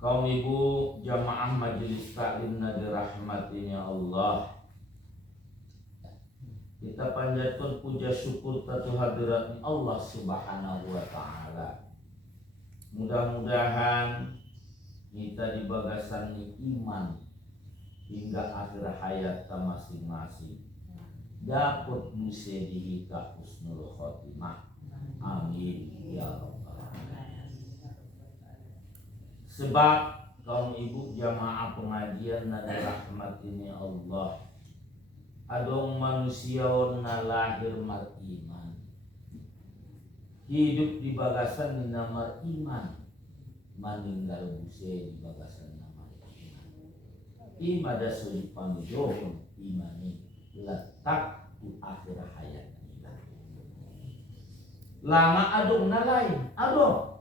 Kaum ibu jamaah majelis taklim dirahmatinya Allah. Kita panjatkan puja syukur tatu hadirat Allah Subhanahu wa taala. Mudah-mudahan kita dibagasan iman hingga akhir hayat masing-masing dapat musedihi ka husnul khotimah. Amin ya rabbal alamin. Sebab kaum ibu jamaah pengajian nada rahmat ini Allah, adong manusia na lahir mar iman, hidup di bagasan namar iman, meninggal buse di bagasan namar iman. Imada sulit pamidohon imani letak di akhir hayat kita. Lama adong na lain, adong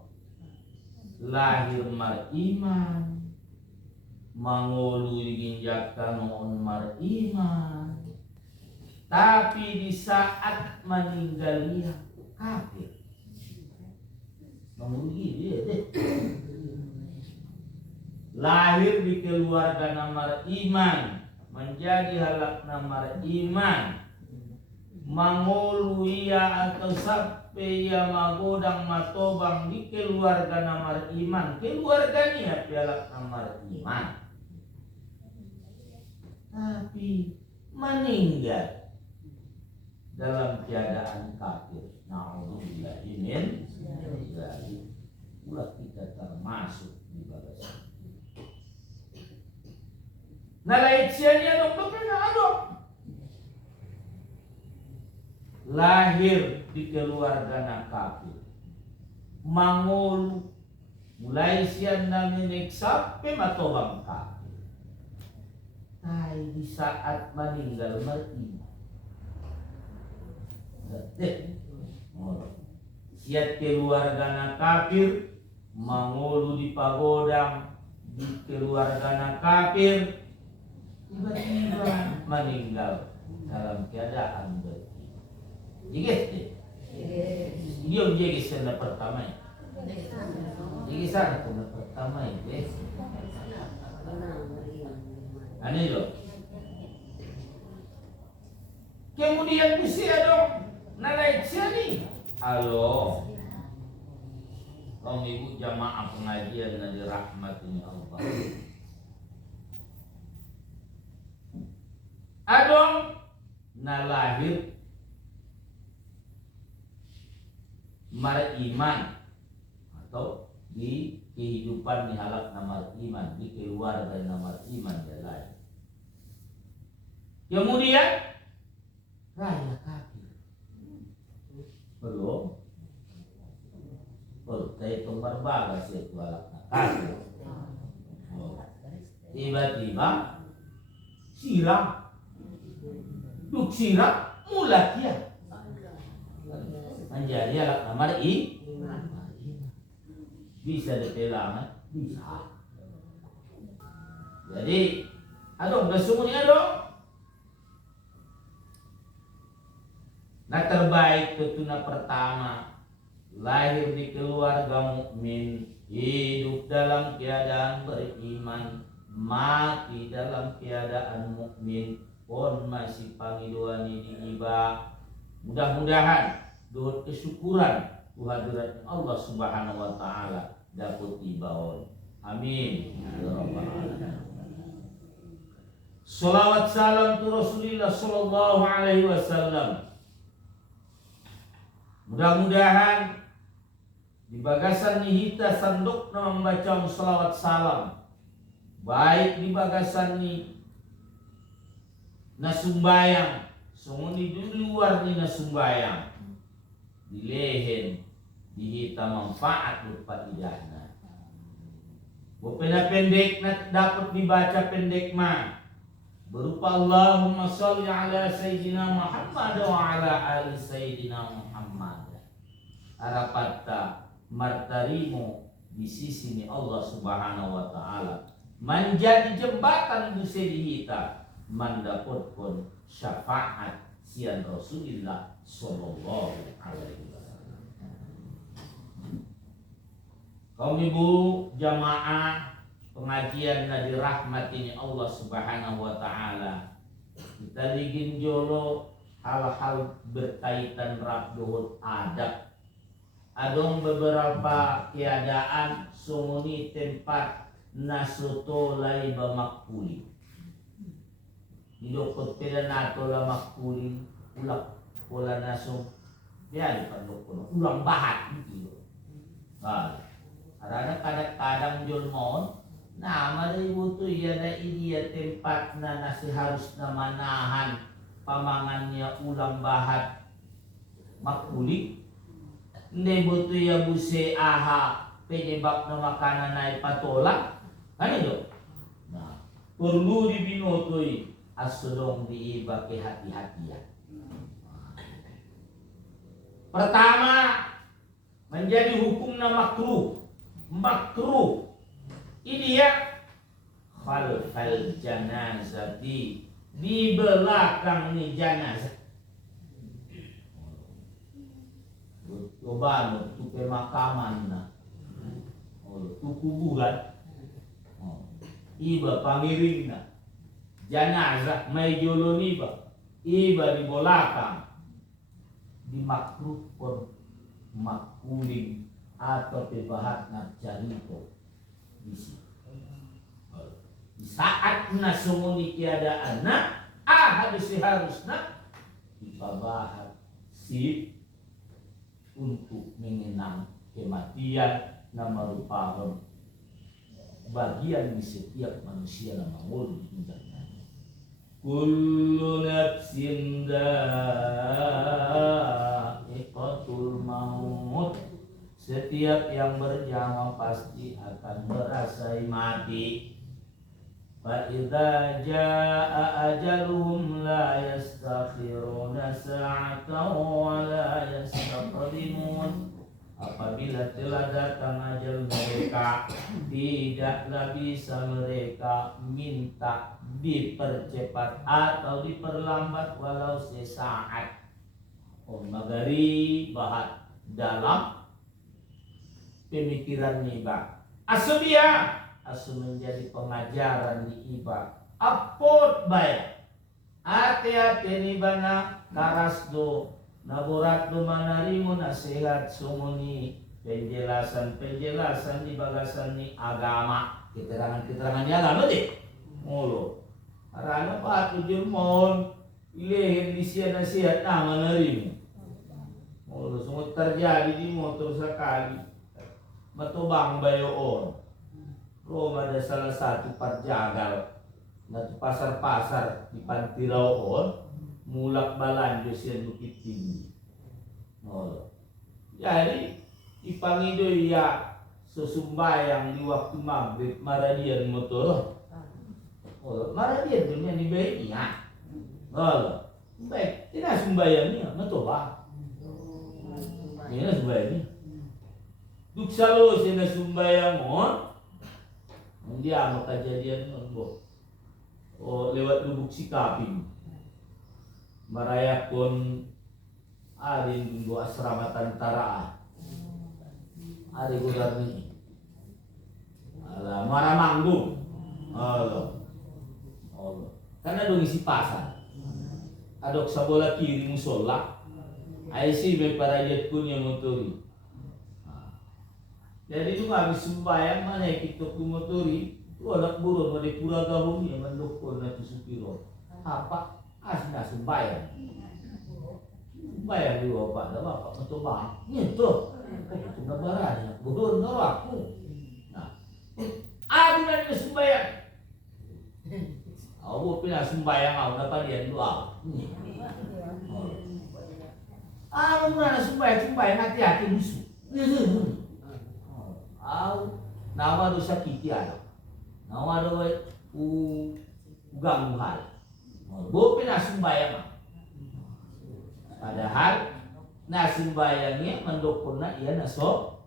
lahir mar iman, mangulu ginjak noon mar iman, tapi di saat meninggal dia kafir. Mangulu dia deh. Lahir di keluarga namar iman, menjadi halak namar iman, mangulu ia atau sampai ia magodang matobang di keluarga namar iman, keluarganya pialak namar iman, tapi meninggal dalam keadaan kafir. Na'udzubillahi min dzalik. Ulah kita termasuk di balasan. Nalaitiannya dong adong. Lahir di keluarga kafir, mangul mulai siang naminik sampai matobang kafir. Tai di saat meninggal mati. Siat keluarga kafir, mangulu di pagodang di keluarga kafir, tiba-tiba meninggal dalam keadaan beriman. Jigis deh. Dia jigis sana pertama. Jigis sana pertama itu. Ani loh. Kemudian usia dong naik sini. Halo. Kaum ibu jamaah pengajian yang dirahmati Allah. Adong nalahir mar iman atau di kehidupan di halak namar iman, di keluarga namar iman jalan. Kemudian raya kafir. Belum saya tumbar bagas itu halak kafir. Tiba-tiba siram, duk siram mulak ya. Menjadi alat namar iman. Bisa ditelangan? Bisa. Jadi adong dasungnya dong. Nah terbaik itu pertama, lahir di keluarga mukmin, hidup dalam keadaan beriman, mati dalam keadaan mukmin, pun masih pangiduani di iba. Mudah-mudahan doa kesyukuran kehadirat Allah Subhanahu wa taala dapat dibawa. Amin ya rabbal alamin. Salawat salam tu Rasulullah sallallahu alaihi wasallam. Mudah-mudahan di bagasan nihita sanduk membaca salawat salam, baik di bagasan ni nasumbayang, sumuni di luar ni nasumbayang, di lehen dihita manfaat berupa idahna. Bupena pendek nak dapat dibaca pendek mah berupa Allahumma sholli ala sayyidina Muhammad wa ala ali sayyidina Muhammad. Harapatta martarimu di sisi ni Allah Subhanahu wa taala, menjadi jembatan busedihita mendapatkan syafaat sian Rasulullah sallallahu alaihi wasallam. Kaum ibu jamaah pengajian na dirahmati Allah Subhanahu wa taala. Kita digin jolo hal-hal berkaitan rabduhul adab. Adong beberapa keadaan sumuni tempat nasuto lai bamakuli. Didokot pila nato la makuli ulak pola nasong biar pandokon ulang bahat gitu. Karena kadang-kadang jol mon nama dari butuh ya da dia tempat na nasi harus na manahan pamangannya ulang bahat makuli. Hindi butuh ya buse aha penyebab na makanan na ipatolak. Kan itu? Nah, perlu dibinotoi asudong diiba ke hati-hatian. Pertama, menjadi hukum na makruh. Makruh. Ini ya khalfal janazati, di belakang ni janazah. Coba tu pemakaman na, tu kuburan, iba pamiring na, janazah may joloni iba di belakang, di makruh pun makuling atau pebahat na carito di situ. Di saat na sumuni keadaan na harusnya dibabahat si untuk mengenang kematian na merupakan bagian di setiap manusia yang mengurus dunia. Kullu nafsin dha'iqatul maut. Setiap yang bernyawa pasti akan merasai mati. Fa idza jaa ajaluhum la yastakhiruna sa'atan wa la yastaqdimun. Apabila telah datang ajal mereka, tidaklah bisa mereka minta dipercepat atau diperlambat walau sesaat. Magari bahat dalam pemikiran niba. Asubia asu menjadi pengajaran di iba. Apot baik. Hati-hati nibana karasdo naburat do manarimo nasihat sumuni penjelasan di bagasan ni agama. Keterangan ni agama deh. Mulu. Karena pak tujuh mon ilehin di sia nasihat manarimo. Mulu semua terjadi di motor sekali. Matubang bayoon. Roma ada salah satu parjagal na pasar-pasar di Pantiraon mulak balanjo siya Bukit Tinggi. Jadi ipangido ya sesumbayang di waktu maghrib maradian motor. Maradian dunia ni baik ya. Baik, tidak sumbayangnya matoba. Ini sumbayangnya. Duk salo siya na sumbayang mo. Dia mau kejadian nombor lewat Lubuk Sikaping merayakan hari minggu asrama tentara hari Gudarni ala mana manggung Allah karena dong isi pasar adok sabola kiri musola aisi be parayat pun yang motori. Jadi itu habis sembahyang mana kita kumotori itu anak burung pada pura gabung yang mendukung nanti supiro apa asna sembahyang juga pak dah bapak mencoba itu itu gambarannya burung aku nah ada mana sembahyang aku pindah sembahyang aku dapat dia doa mana sembahyang hati-hati musuh nama dosa kita nama do ganggu hal bo pina sembahyang padahal na sembahyangnya mendukung na ia naso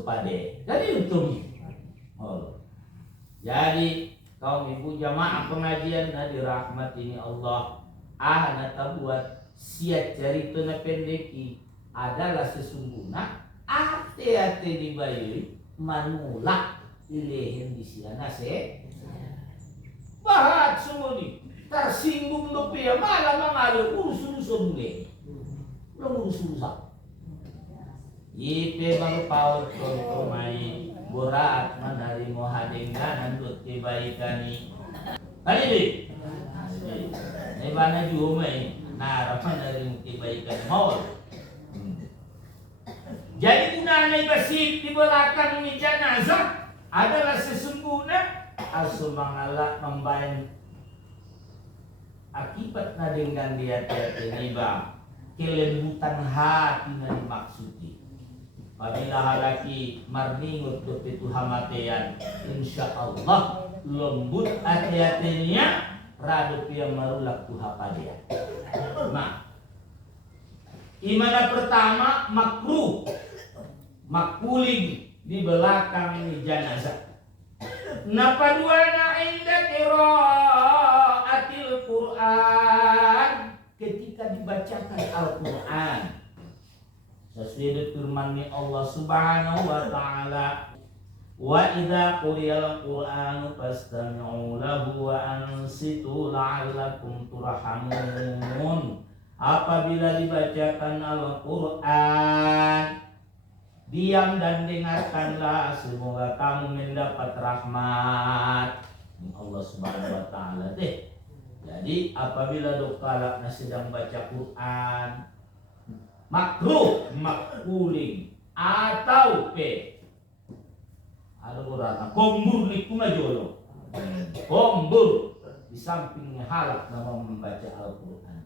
pade jadi untung jadi kaum ibu jamaah pengajian na dirahmati Allah na tabuat siat cerita na pendeki adalah sesungguhnya hati-hati dibayui manulak Ilehen di sila nase. Bahat semua ni. Tersinggung lebih ya malah mengalir urus-urusan ni. Belum urus-urusan. Ipe baru paut konto mai borat manari mo hadinganan dut tibaikani. Kali ni. Ni bana juga mai narapan dari tibaikani mau. Jadi gunanya basit di belakang ini jenazah adalah sesungguhnya asul mengalak membayang akibat dengan dia ini bang kelembutan hati yang dimaksudi. Apabila halaki marningut dut itu hamatean, insya Allah lembut hati-hatinya radu yang marulak tuhapadia. Nah, imana pertama makruh makuling di belakang ini jenazah. Napa duana inda qiraatil Quran ketika dibacakan Al-Quran sesuai firman Allah Subhanahu wa taala wa idza quriyal Qur'anu fastami'u lahu wa ansitu la'allakum turhamun. Apabila dibacakan Al-Quran, diam dan dengarkanlah, semoga kamu mendapat rahmat Allah Subhanahu wa taala deh. Jadi apabila dokter sedang baca Quran, makruh makuling atau ada orang kombur ni kumajolo. Kombur di samping halak nama membaca Al-Quran.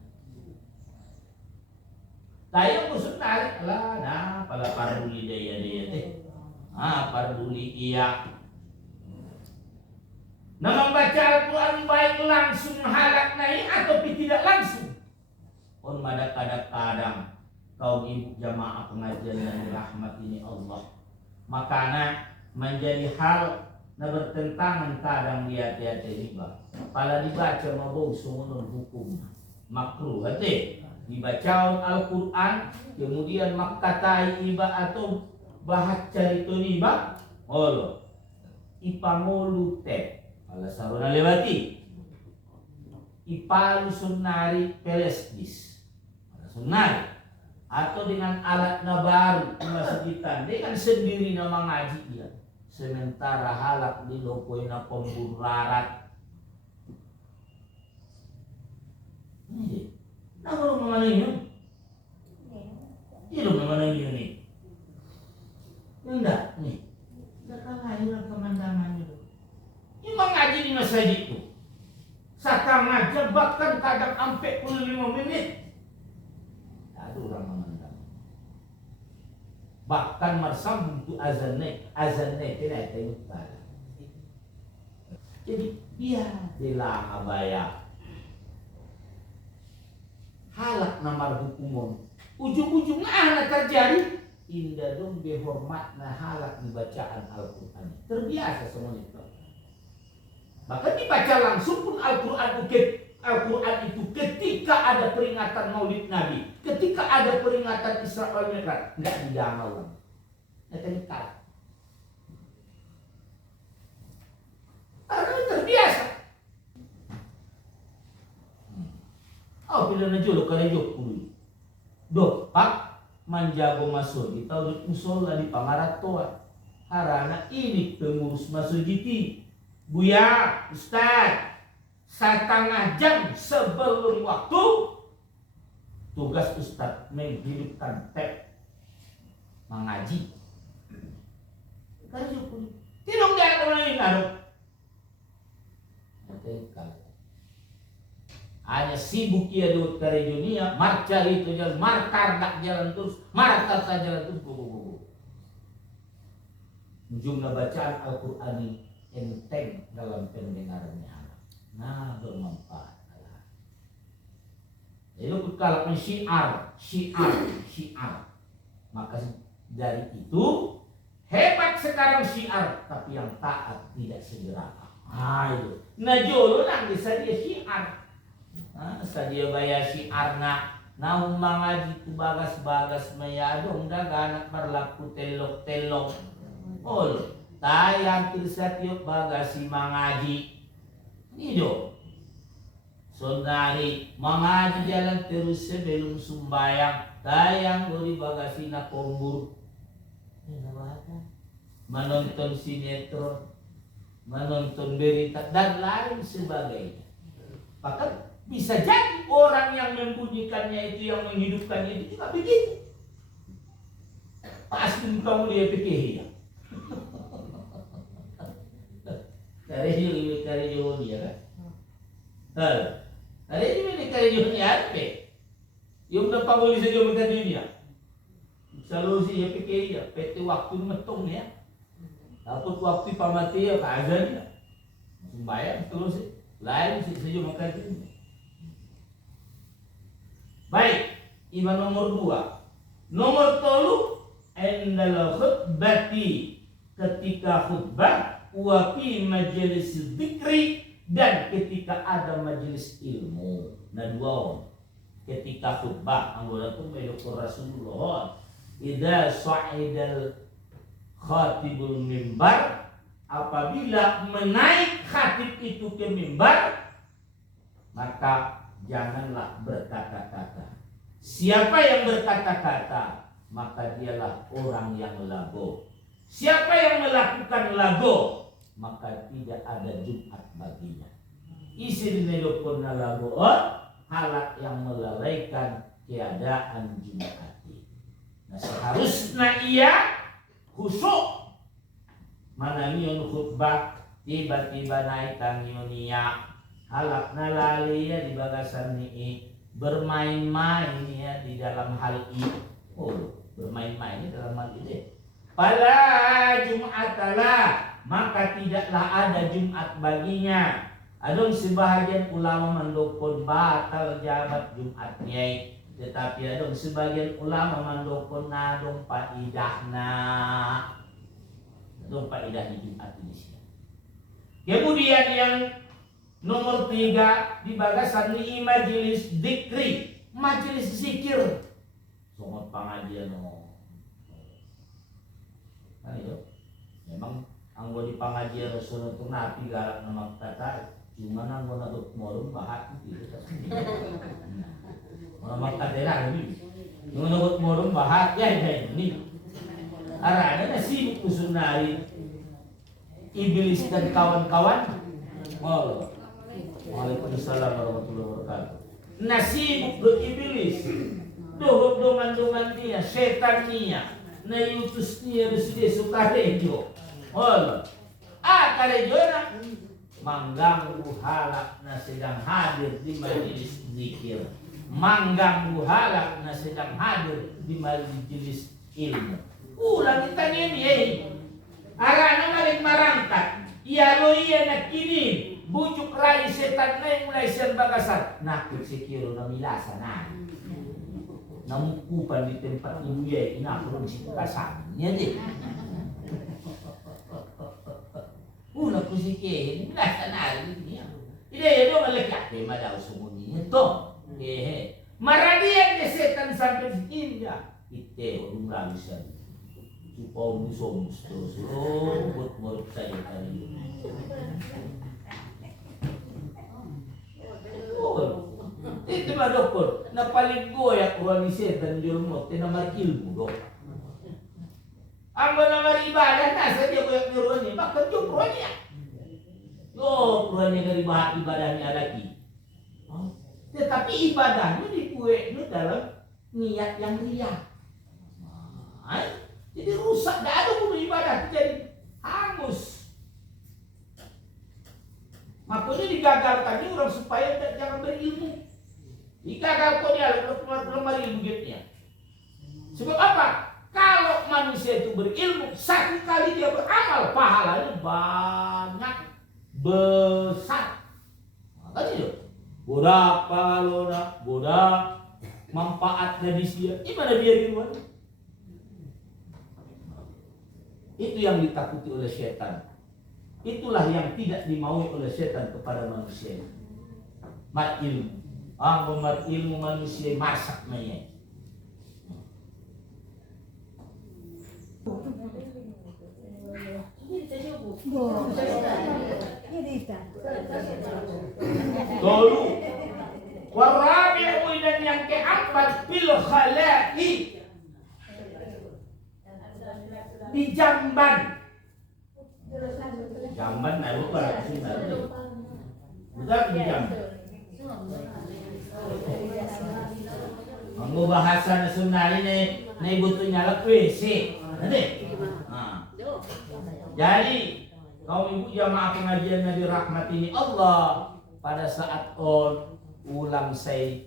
Tayo kusut narik lah, nah pada paruli daya teh, paruli iya. Nah membaca Al-Quran baik langsung halak naik atau tidak langsung. On mada kadang-kadang kaum ibu jamaah pengajian yang dirahmat ini Allah. Makanya menjadi hal na bertentangan kadang hati-hati riba. Pala dibaca mabau sumunod hukum makruh hati. Dibaca Al-Quran kemudian makatai iba atau bahat carito iba olo ipangolu te ala sarona lewati ipalu sunari pelesdis ala sunari atau dengan alat na baru masuditan dengan sendiri na mengaji dia sementara halak di lokoy na pemburarat. Nah, kalau mengenai ini, hidup mengenai ini, enggak nih, enggak kalah kemandangan itu. Ini mengaji di masjid itu, sakang aja bahkan kadang sampai 45 menit, ada orang memandang. Bahkan marsam untuk azannya tidak ada. Jadi dia telah abaya. Halak namar hukumon ujung-ujungnya anak terjadi indah dong behormatna halak di bacaan Al-Quran terbiasa semuanya itu. Bahkan dibaca langsung pun Al-Quran itu ketika ada peringatan Maulid Nabi, ketika ada peringatan Isra wal Mi'raj enggak didamal. Karena terbiasa. Oh, bila najolo karejok puluh. Dok, pak manjago masuk di tahun musola di Pamaratoa. Harana ini pengurus masuk GT. Buya, Ustaz, 1/2 jam sebelum waktu tugas Ustaz menghidupkan tep mengaji. Karejok puluh. Tidak ada orang lain naruh. Hanya sibuk ia duduk dari dunia, marca itu jalan, markar tak jalan terus, markar tak jalan terus, Jumlah bacaan Al-Quran ini enteng dalam pendengarannya. Nah, bermanfaat. Jadi kalau syiar, maka dari itu hebat sekarang syiar, tapi yang taat tidak segera. Itu. Najolo nang bisa dia syiar. Sadia bayar syiarna naum mangaji tu bagas-bagas mayadong daganat berlaku telok-telok. tayang tersatiup bagasi mangaji. Itu. Saudari mengaji jalan terus sebelum sembahyang, tayang gori bagasi na kombur. Menonton sinetron, menonton berita dan lain sebagainya. Bahkan bisa jadi orang yang membunyikannya itu, yang menghidupkannya itu juga begitu. Pasti kamu dia pikir ya. Karena dia kan. Karena ini karena apa? Yung napaguli sa iyo magkadinya. Selalu siya pikir ya, peti waktu metong ya. Dapat waktu pamati ya kaazan ya. Sembahyang terus lain saja magkadinya. Baik, iman nomor 2. Nomor 3, endal khutbati, ketika khutbah, wa fi majelis dzikri, dan ketika ada majelis ilmu. Nah, 2 ketika khutbah anggota itu medokor Rasulullah, idza sa'idal khatibul mimbar, apabila menaik khatib itu ke mimbar, maka janganlah berkata-kata. Siapa yang berkata-kata, maka dialah orang yang lago. Siapa yang melakukan lago, maka tidak ada Jumat baginya. Isi dinedokon na lago, halak yang melalaikan keadaan Jumat. Nah, seharusnya ia khusyuk. Mana nyon khutbah tiba-tiba naik tanionia, halak nalali ya di bagasan ini, bermain-main ya di dalam hal ini. Oh, bermain-main dalam hal ini. Pada Jum'atalah, maka tidaklah ada Jumat baginya. Adong sebahagian ulama mendukun batal jabat Jumatnya, tetapi adong sebagian ulama mendukun nadong faidahna. Adong faidahnya Jumat ini sih. Kemudian yang nomor 3 di bagasan ni majelis dzikri, majelis zikir. Somot pengajian kan itu. Memang anggo di pengajian Rasulullah itu nabi galak nama kata, cuma anggo naduk morung bahat itu. Nama kata lagi. Cuma naduk morung bahat ya ini. Arana sibuk kusunari iblis dan kawan-kawan. Oh. Waalaikumsalam warahmatullahi wabarakatuh. Nasibuk do iblis, dongan dia, setan dia, na yutus dia sudah suka rejo. Oh, karejo na mengganggu halak na sedang hadir di majelis zikir, mengganggu halak na sedang hadir di majelis ilmu. Ulang kita ini, arana maling marangkat, iya lo iya nak kini. Bujuk rai setan na yung mulai siyang bagasan. Nakit si Kiro na milasa na. Namukupan di tempat ibu ya, inakurong si kasan niya di. Una ko si Kiro, milasa na rin niya. Ida yun ang malakake, madaw sumuni ito. Maradian ni setan sampai di India. Ite, urung lagi siya. Supaw mo sumusto. Buat morok tayo tayo. Itu mah dokter, na paling goyak orang setan di rumah, tinamar ilmu dok. Ang namar ibadah nasa dia goyak di rumah ni, bakal jom rumahnya. Yo, rumahnya dari bahan ibadahnya lagi. Tetapi ibadahnya dibuat itu dalam niat yang ria. Jadi rusak, tidak ada pun ibadah, jadi hangus. Makanya digagalkan orang supaya jangan berilmu. Digagalkan dia belum berilmu gitu. Sebab apa? Kalau manusia itu berilmu, satu kali dia beramal, pahalanya banyak besar. Makanya itu. Bodak paloda, bodak manfaat dari dia. Gimana dia di luar? Itu yang ditakuti oleh setan. Itulah yang tidak dimaui oleh setan kepada manusia. Mat ilmu. Mat ilmu manusia masak mayat. Tolu. Warabi'u dan yang keempat fil khala'i di jamban. Jamban ada para sini. Bukan di jamban. Manggo bahasa nasional ini butuh nyala WC. Nanti. Nah. Jadi kaum ibu jamaah pengajian Nabi Rahmat ini Allah pada saat ulang saya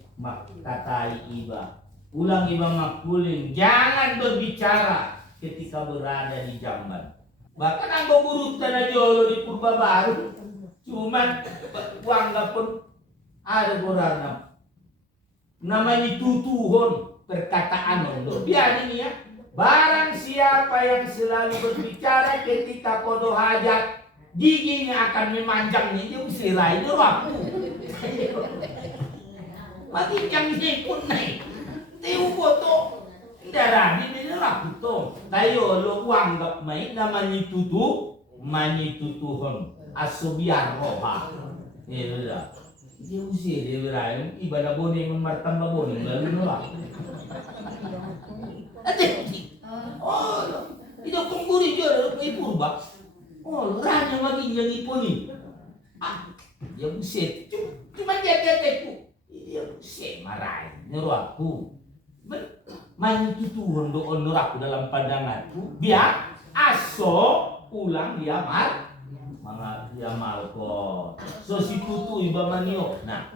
katai iba. Ulang iba makulin. Jangan berbicara ketika berada di jamban. Bahkan anggo burutan aja lo di Purba Baru. Cuman Wangga pun ada borana. Namanya tutuhon perkataan lo. Biar ini ya. Barang siapa yang selalu berbicara ketika kodo hajat, giginya akan memanjangnya. Dia usirai itu aku. Mati yang ini pun naik. Tiu foto. Darah ini aku tuh. Tayo lo anggap main namanya tutuhon. Asubiar roha. Ini dah. Dia usir dia berai. Ibadah boning martamba boning lalu nolak. Oh, itu kumpuri dia dari Purba. Oh, ranya lagi yang iponi. Dia buset. Cuma dia teteku. Dia buset marah. Nyuruh aku. Mani tutuhon do aku dalam pandanganku. Biar aso pulang dia dia malko. So si tutu iba manio. Nah.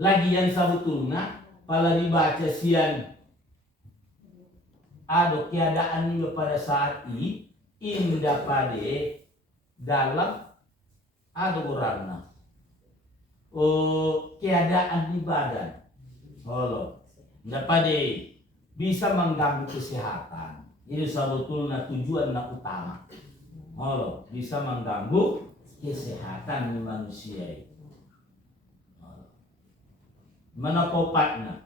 Lagi yang sabutulna. Kalau dibaca sian ada keadaan ini pada saat ini indah pada dalam ada orangnya keadaan di badan indah pada bisa mengganggu kesehatan. Ini sebetulnya tujuan utama bisa mengganggu kesehatan manusia. Mana popatnya?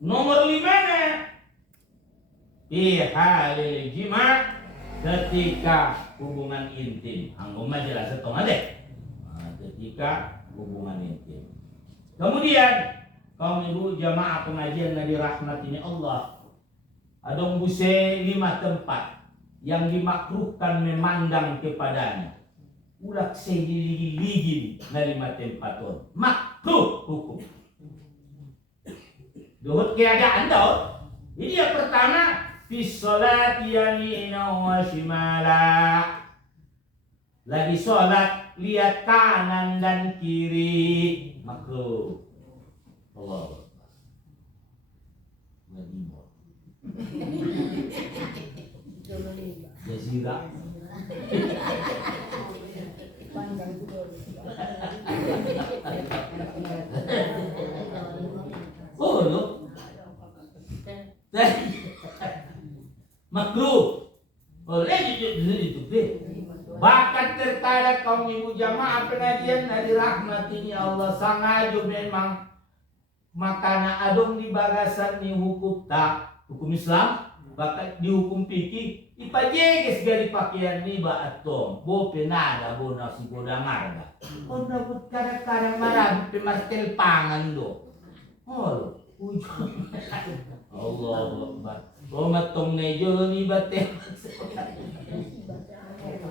Nomor 5 halil jima ketika hubungan intim. Anggoma jelas setengah deh. Ketika hubungan intim. Kemudian kaum ibu jamaah pengajian Nabi Rahmat ini Allah. Adong buse 5 tempat yang dimakruhkan memandang kepadanya. Ulak segili-ligin na 5 tempat on. Makruh hukum. Duhut keadaan tau. Ini yang pertama fi sholat yamina wa shimala. Lagi sholat lihat kanan dan kiri. Makruh. Allah. Wadimor. Jazira. Oh lo. Makruh. Oleh itu bahkan terkadang kaum ibu jamaah pengajian Nabi Rahmat ini Allah sangat memang makana adong di bagasan ni hukum Islam bahkan di hukum fikih ipajeges dari pakaian ni ba atong bo penada bo nasi bodangarga on dapat kadang-kadang marah pemastel pangan do oh Allah Akbar oh matong nejo ni bate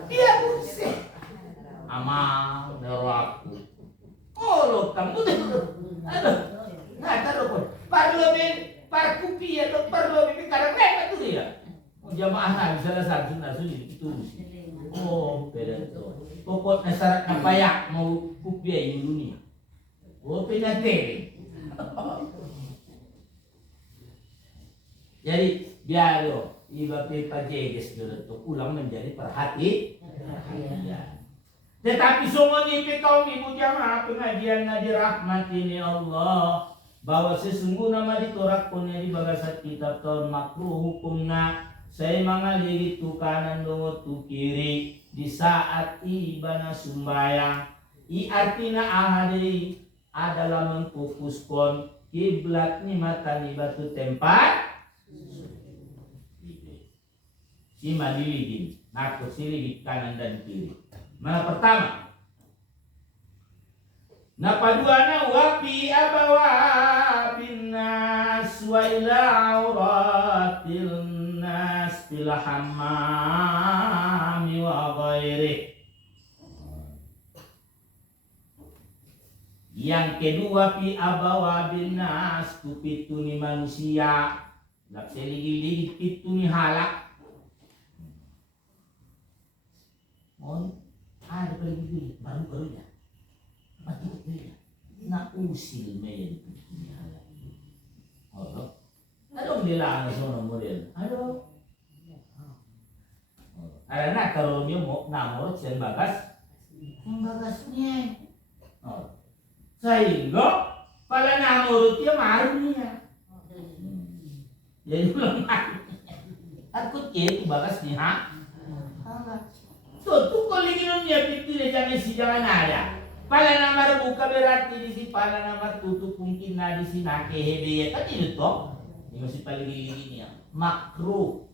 dia buset amal daraku oh lo kamu aduh nah taruh parlemen parkupi atau parlemen kadang mereka tuh dia jamaah nabi salah satu sudah itu oh beda tuh pokoknya syarat napayak mau kupiah ini dunia oh penate jadi biar lo iba pepa jeges dulu tuh ulang menjadi perhatian. Tetapi semua ni kaum ibu jamaah pengajian Nabi Rahmat ini Allah bahwa sesungguhnya mari torak punya di bagasat kitab tahun makruh hukumna saya mengaliri tu kanan dongo tu kiri di saat ibana sumbayang artinya ahadi adalah memfokuskan kiblat ni mata ni batu tempat Ima diligin, nakut siligit kanan dan kiri. Mana pertama? Napaduana wapi abawa binnas wa ila auratil nas fil hammami wa ghairi. Yang kedua pi abawa binnas tu pituni manusia. Lak seligit-ligit pituni halak. Mon ada pergi baru-barunya. Maksudnya na usil mayan pituni halak. Oh. Ano nila ang sunod model? Ano? Ada na karon yung namorot siya bagas. Ang bagas niya. Oh. Sehingga pala namorot niya maroon niya. Jadi belum takut itu bagas nih ha. Tuh kalau ingin dia pikir jangan si jangan ada. Pala namar buka berarti di si pala namar tutup mungkin di si nake hebe kan itu toh. Ini masih paling ini ya makruh.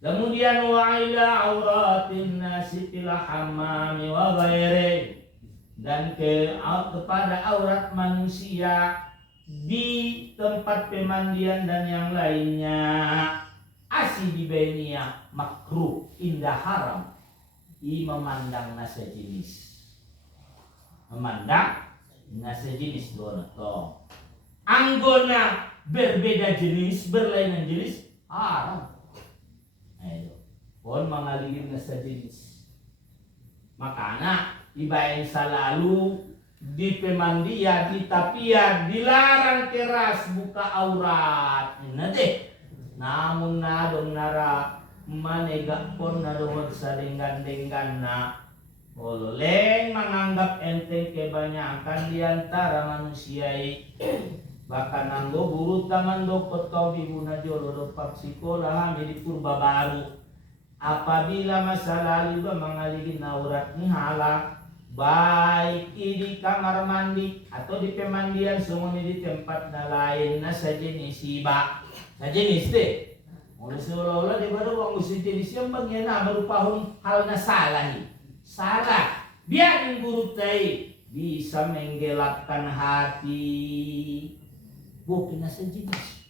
Kemudian wa ila auratin nasi fil hammami wa ghairi, dan kepada aurat manusia di tempat pemandian dan yang lainnya. Asih di benia makruh indah haram i memandang nasa jenis, memandang nasa jenis dono anggona berbeda jenis berlainan jenis haram. Ayo pon mengalir nasa jenis makana ibaen selalu di pemandian, di tapian dilarang keras buka aurat. Nade, namun nadong nara manega pon nadohod sa lenggan-lenggan na ololeng menganggap enteng kebanyakan di antara manusia bahkan nanggo buru taman dokot kau bibuna jolo dopak sikolah di purba baru apabila masa lalu mengaliri aurat ni halak baik di kamar mandi atau di pemandian semuanya di tempat lain na sejenis iba sejenis deh oleh seolah-olah dia baru orang sejenis yang bagian berupa hal na salah biarin guru tay bisa menggelapkan hati bukan na sejenis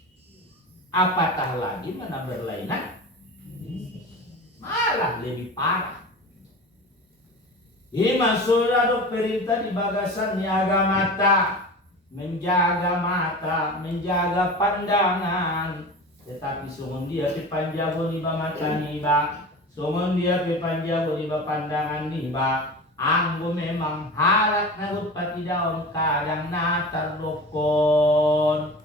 apatah lagi mana berlainan malah lebih parah. Ima sudah perintah di bagasan niaga mata, menjaga pandangan. Tetapi sungun dia pipanjago niba mata niba, sungun dia pipanjago niba pandangan niba. Anggo memang halak nagut pati daun kadang natar dokon.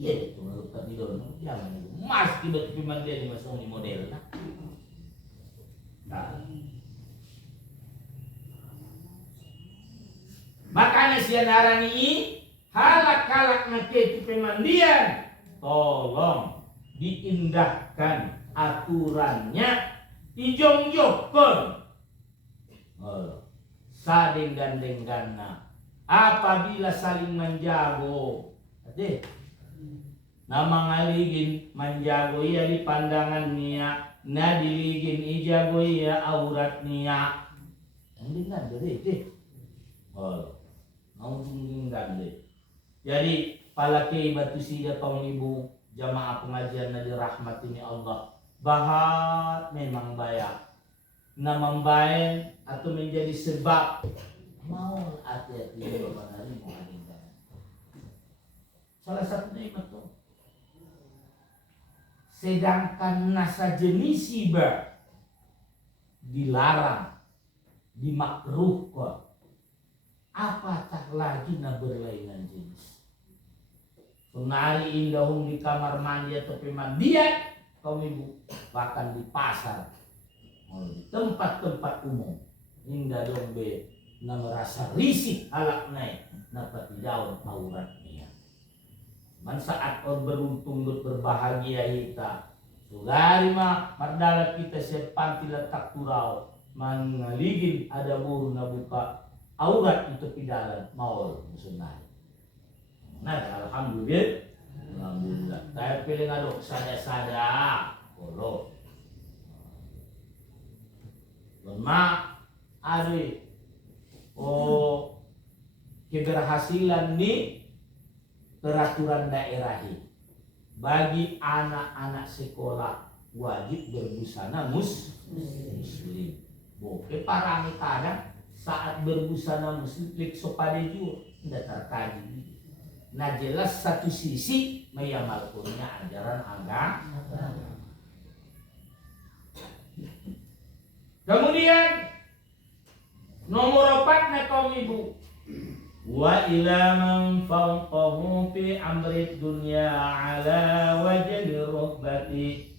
Iya itu nagut pati daun, jangan mas tiba-tiba mandia di masuk ni model na. Makanya sianaran ini halak-halak naketi pemandian tolong diindahkan aturannya dijongjokkan sadeng gandeng-gana apabila saling menjago nama ngaligin menjago ia di pandangan niya na diligin ijago ia aurat niya yang dengar deh jadi palaki batu sida kaum ibu jamaah pengajian na dirahmati ni Allah bahat memang bayak na membaik atau menjadi sebab mau hati-hati bapak hari mau adingkan salah satunya itu sedangkan nasa jenis iba dilarang dimakruhkan apatah lagi na berlainan jenis. Sunari indahung di kamar mandi atau pemandian kaum ibu bahkan di pasar di tempat-tempat umum indah dong be na merasa risih halak naik na pati daun auratnya. Man saat on beruntung berbahagia kita sugari mah mardalat kita sepanti letak turau mangaligin ada buru na buka aurat itu pidalan maul musunah. Nah, alhamdulillah. Alhamdulillah. Saya pilih ngaduk sada-sada. Ma aduh keberhasilan di peraturan daerah ini bagi anak-anak sekolah wajib berbusana muslim. Boke parang kadang saat berbusana muslim klik sopade juga tidak terkaji. Nah jelas satu sisi meyamalkunnya ajaran agama. Kemudian nomor 4 na kaum ibu, wa ila man fawqahu fi amri dunya ala wajhi ruhbati,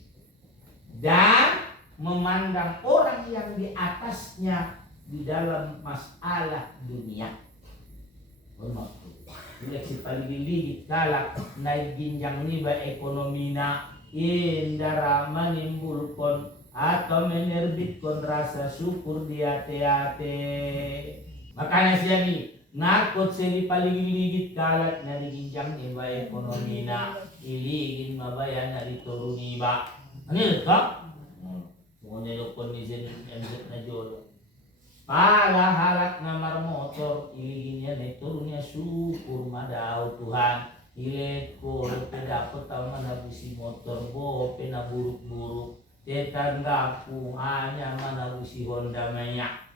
dan memandang orang yang di atasnya di dalam masalah dunia. Bila si paligid kalak naik ginjang niba ekonomi na indara menimbulkan atau menerbitkan rasa syukur di hati-hati. Makanya siya ni nakot sili paligid kalat na ginjang niba ekonomi na iligin mabayan na dituruni ba. Anil ka? Ngunilukon ni Zen na jolo. Pala halak na marmotor iligin niya na iturun niya syukur madaw Tuhan. Ilit ko dapat tama na busi motor bo pinaburuk-buruk. Tetangga ku hanya mana busi Honda maya.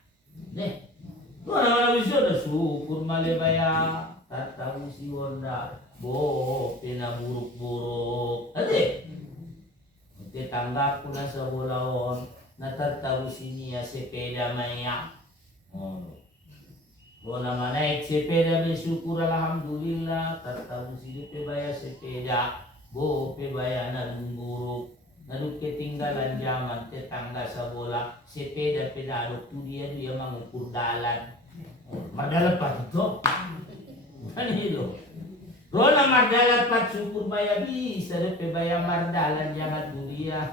Nih, mana busi Honda syukur malebaya. Tata busi Honda bo pinaburuk-buruk. Ade. Tetangga ku na sa Bulaon natataw niya sepeda maya. Naman naik sepeda bersyukur alhamdulillah. Tataw si pebaya sepeda bo pebaya na buruk. Lalu ketinggalan zaman tetangga sa bola sepeda pedalok tu dia mengukur dalan. Madalat pa ito. Ano ito? Rona mardalat pat syukur baya bisa de baya mardalan jangan dunia.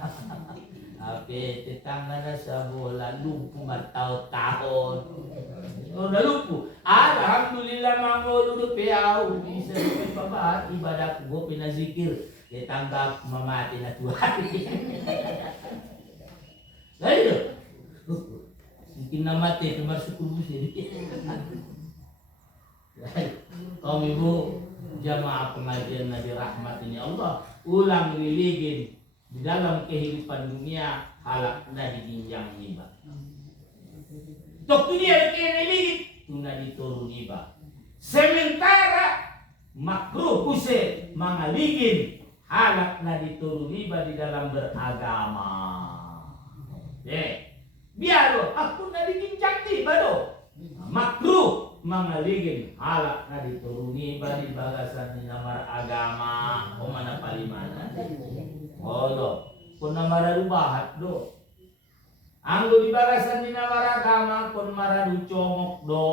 Ape tetangga na sa bola lumpu martaw-tahon. Oh lumpu. Alhamdulillah mangolo do peaw bisa de pabat ibadah ko pinazikir. Tetangga mamati na Tuhan. Lalu mungkin namati cuma syukur sini. Kaum ibu jamaah pengajian Nabi Rahmat ini Allah ulang liligin di dalam kehidupan dunia halakna di ginjang riba. Tok dunia kena liligin tuna diturun riba. Sementara makruh kuse mangaligin halakna diturun riba di dalam beragama. Biar aku na di ginjang riba do. Makruh mangaligin halak na dituruni ba di bagasan ni namar agama o mana palimana olo kun namara rubahat do anggo di bagasan ni namar agama kun maradu comok do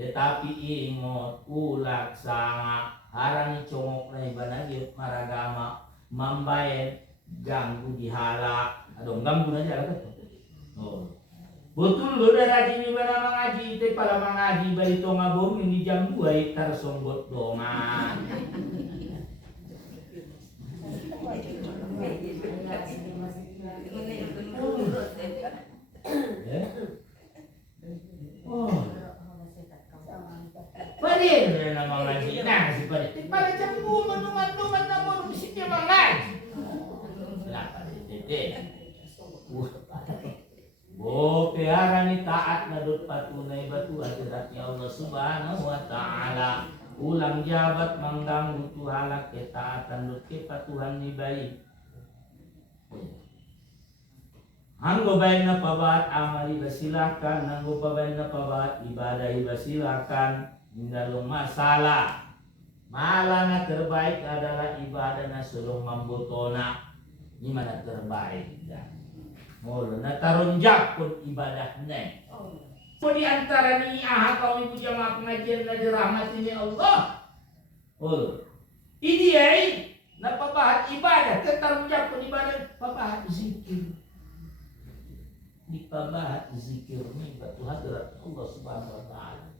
tetapi ingot ulak sanga harang comok na iba na diut maragama mambayen ganggu dihalak adong ganggu na jalan oh. Betul lo dah rajin ni mana mengaji itu pala mengaji bari to ngabung ini jam 2 tar sombot dongan. Oh. Pare na mengaji nah si pare. Pare jam 2 menungan namun mesti dia mengaji. Kenapa tete? Oh, piara ni taat na dot patunay batu hadiratnya Allah Subhanahu wa taala. Ulang jabat mengganggu tuhalak ketaatan dot kepatuhan ni baik. Anggo baik na pabat amal iba silakan, anggo pabaik na pabat ibadah iba silakan. Indalong masalah. Malah na terbaik adalah ibadah na sulung mambutona. Ini mana terbaik dah. Mula natarunjak pun ibadahnya. So di antara ni kaum ibu jamaah pengajian Nabi Rahmat ini Allah. Oh, ini napabahat ibadah, ketarunjak pun ibadah, pabahat zikir. Di pabahat zikir ni batu hadirat Allah Subhanahu wa taala.